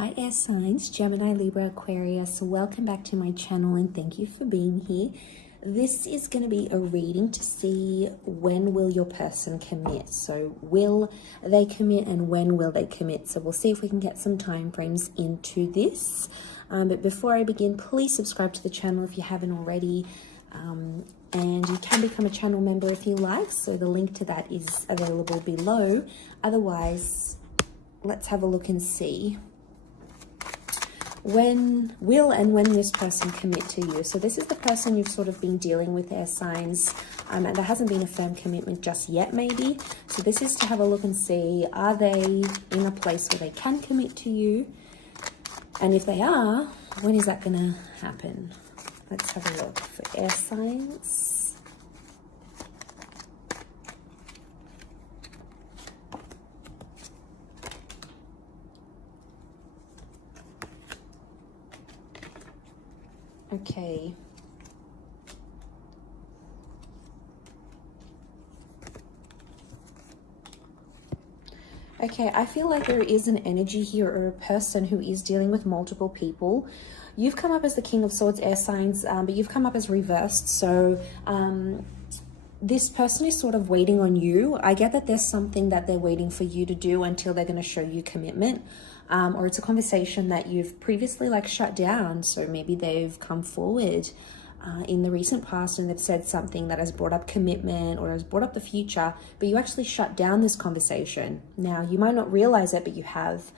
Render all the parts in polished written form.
Hi air signs, Gemini, Libra, Aquarius. Welcome back to my channel and thank you for being here. This is going to be a reading to see when will your person commit. So will they commit and when will they commit? So we'll see if we can get some time frames into this. But before I begin, please subscribe to the channel if you haven't already. And you can become a channel member if you like. So the link to that is available below. Otherwise, let's have a look and see when this person commit to you. So this is the person you've sort of been dealing with, air signs, and there hasn't been a firm commitment just yet maybe. So this is to have a look and see, are they in a place where they can commit to you? And if they are, when is that gonna happen? Let's have a look for air signs. Okay. Okay, I feel like there is an energy here or a person who is dealing with multiple people. You've come up as the King of Swords, air signs, but you've come up as reversed. So this person is sort of waiting on you. I get that there's something that they're waiting for you to do until they're going to show you commitment. Or it's a conversation that you've previously like shut down. So maybe they've come forward in the recent past and they've said something that has brought up commitment or has brought up the future, but you actually shut down this conversation. Now, you might not realize it, but you have.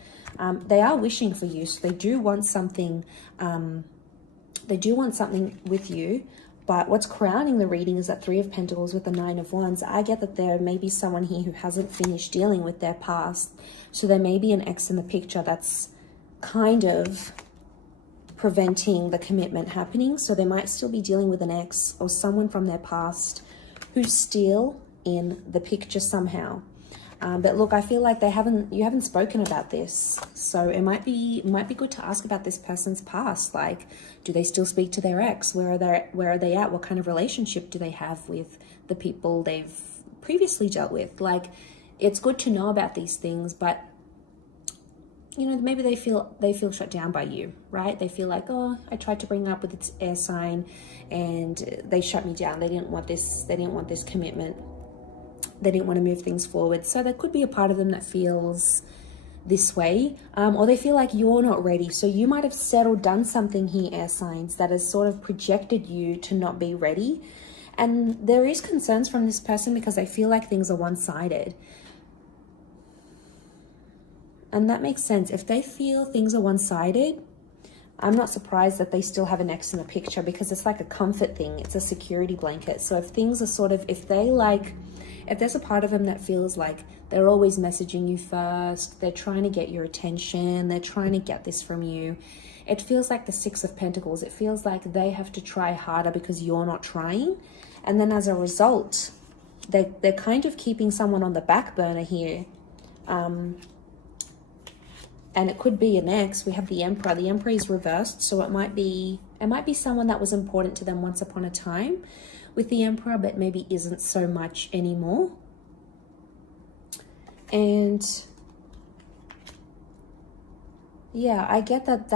They are wishing for you. So they do want something. They do want something with you. But what's crowning the reading is that Three of Pentacles with the Nine of Wands. I get that there may be someone here who hasn't finished dealing with their past. So there may be an ex in the picture that's kind of preventing the commitment happening. So they might still be dealing with an ex or someone from their past who's still in the picture somehow. But look, I feel like you haven't spoken about this. So it might be good to ask about this person's past. Like, do they still speak to their ex? Where are they at? What kind of relationship do they have with the people they've previously dealt with? Like, it's good to know about these things, but you know, maybe they feel shut down by you, right? They feel like, oh, I tried to bring up with its air sign and they shut me down. They didn't want this commitment. They didn't want to move things forward. So there could be a part of them that feels this way, or they feel like you're not ready. So you might have said or done something here, air signs, that has sort of projected you to not be ready. And there is concerns from this person because they feel like things are one-sided. And that makes sense. If they feel things are one-sided, I'm not surprised that they still have an ex in the picture because it's like a comfort thing. It's a security blanket. So if things are sort of, if there's a part of them that feels like they're always messaging you first, they're trying to get your attention, they're trying to get this from you, it feels like the Six of Pentacles. It feels like they have to try harder because you're not trying. And then as a result, they're kind of keeping someone on the back burner here. And it could be an ex. We have the Emperor. The Emperor is reversed, so it might be someone that was important to them once upon a time with the Emperor, but maybe isn't so much anymore. And yeah, I get that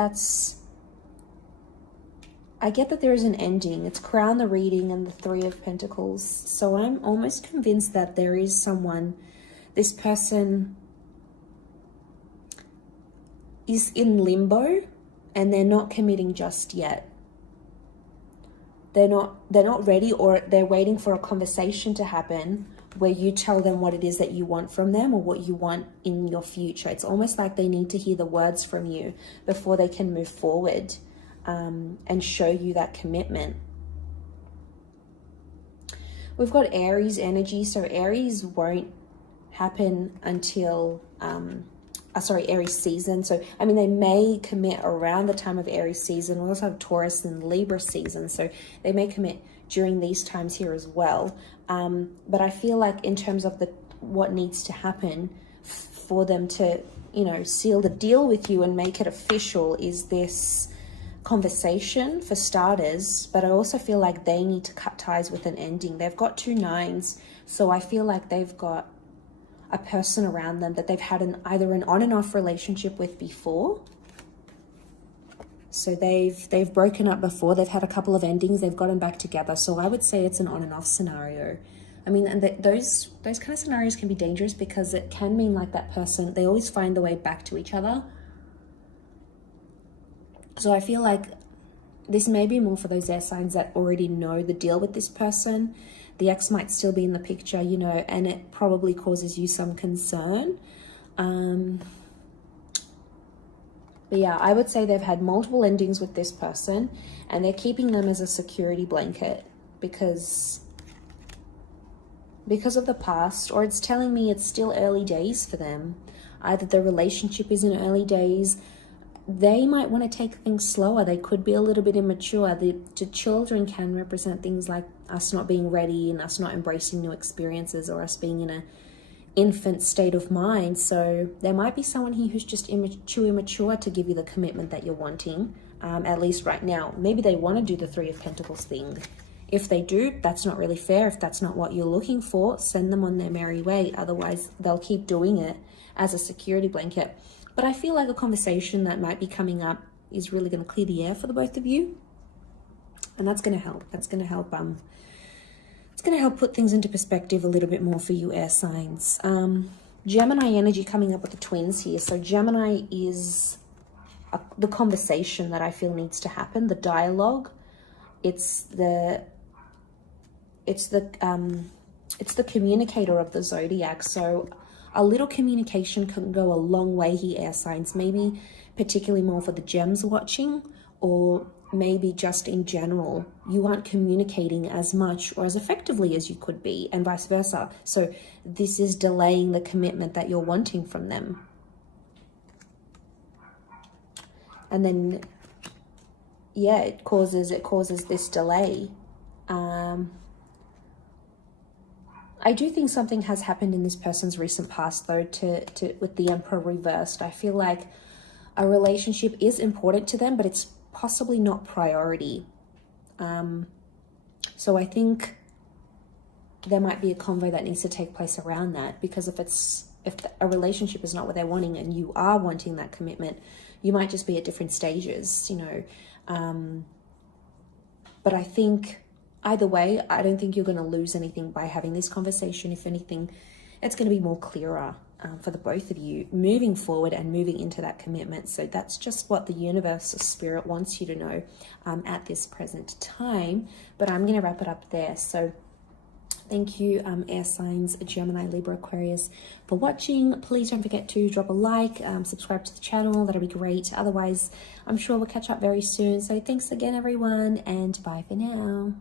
there is an ending. It's crown the reading and the Three of Pentacles. So I'm almost convinced that there is someone, this person is in limbo and they're not committing just yet. They're not ready, or they're waiting for a conversation to happen where you tell them what it is that you want from them or what you want in your future. It's almost like they need to hear the words from you before they can move forward and show you that commitment. We've got Aries energy. So Aries won't happen until Aries season. So, I mean, they may commit around the time of Aries season. We also have Taurus and Libra season. So they may commit during these times here as well. But I feel like in terms of what needs to happen for them to, you know, seal the deal with you and make it official is this conversation for starters. But I also feel like they need to cut ties with an ending. They've got 2 9s. So I feel like they've got a person around them that they've had either an on and off relationship with before, So they've broken up before. They've had a couple of endings. They've gotten back together. So I would say it's an on and off scenario. I mean, and those kind of scenarios can be dangerous because it can mean like that person, they always find the way back to each other. So I feel like this may be more for those air signs that already know the deal with this person. The ex might still be in the picture, you know, and it probably causes you some concern. But yeah, I would say they've had multiple endings with this person and they're keeping them as a security blanket because of the past, or it's telling me it's still early days for them. Either the relationship is in early days, they might want to take things slower. They could be a little bit immature. The children can represent things like us not being ready and us not embracing new experiences, or us being in an infant state of mind. So there might be someone here who's just too immature to give you the commitment that you're wanting, at least right now. Maybe they want to do the Three of Pentacles thing. If they do, that's not really fair. If that's not what you're looking for, send them on their merry way. Otherwise, they'll keep doing it as a security blanket. But I feel like a conversation that might be coming up is really going to clear the air for the both of you. And that's going to help. That's going to help. It's going to help put things into perspective a little bit more for you air signs. Gemini energy coming up with the twins here. So Gemini is the conversation that I feel needs to happen, the dialogue. It's the communicator of the zodiac. So a little communication can go a long way here, air signs. Maybe particularly more for the gems watching, or maybe just in general, you aren't communicating as much or as effectively as you could be, and vice versa. So this is delaying the commitment that you're wanting from them. And then, yeah, it causes this delay. I do think something has happened in this person's recent past, though, with the Emperor reversed. I feel like a relationship is important to them, but it's possibly not priority. So I think there might be a convo that needs to take place around that, because if a relationship is not what they're wanting and you are wanting that commitment, you might just be at different stages, you know. But I think either way, I don't think you're going to lose anything by having this conversation. If anything, it's going to be more clearer for the both of you moving forward and moving into that commitment. So that's just what the universe or spirit wants you to know at this present time. But I'm going to wrap it up there. So thank you, air signs, Gemini, Libra, Aquarius, for watching. Please don't forget to drop a like, subscribe to the channel. That'll be great. Otherwise, I'm sure we'll catch up very soon. So thanks again, everyone, and bye for now.